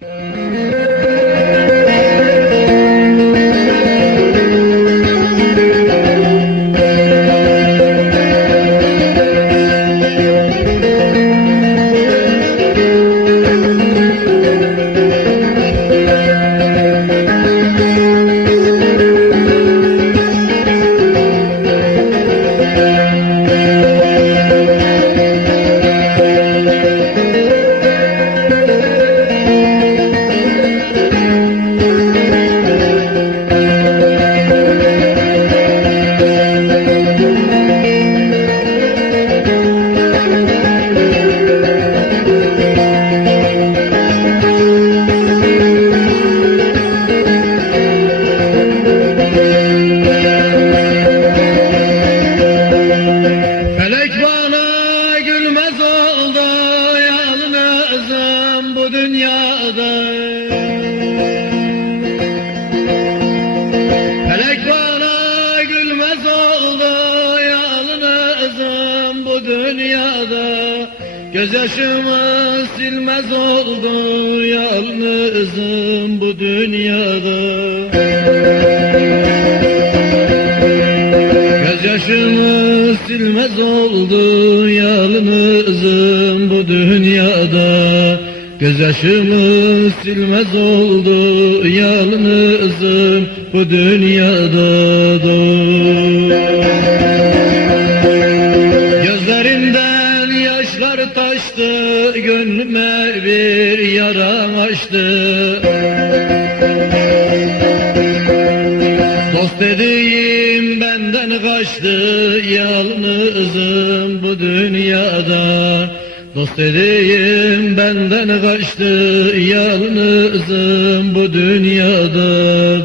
Felek oldu yalnızım bu dünyada. Felek bana gülmez oldu yalnızım bu dünyada. Gözyaşımı silmez oldu yalnızım bu dünyada Gözyaşımı silmez oldu yalnızım bu dünyada. Gözyaşımı silmez oldu yalnızım bu dünyada. Gözlerimden yaşlar taştı gönlüme bir yaram açtı benden kaçtı yalnızım bu dünyada. Dost dediğim benden kaçtı yalnızım bu dünyada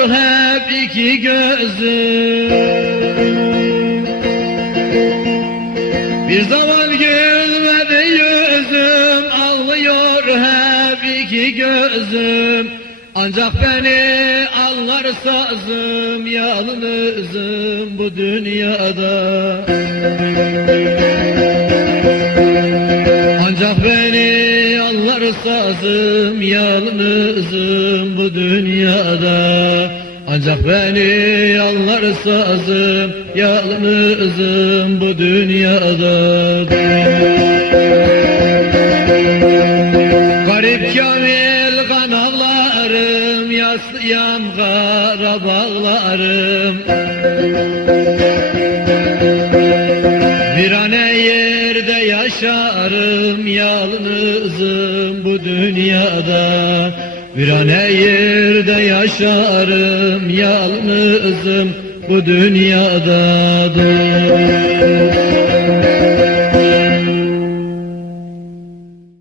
hep iki gözüm Bir zaman gülmedi yüzüm Ağlıyor hep iki gözüm. Ancak beni anlar sazım Yalnızım bu dünyada sazım yalnızım bu dünyada. Ancak beni anlar sazım yalnızım bu dünyada. Garip kamil kanallarım yaslayan kara bağlarım Bir ane yerde yaşarım yalnızım bu dünyada. Bir ane yerde yaşarım yalnızım bu dünyada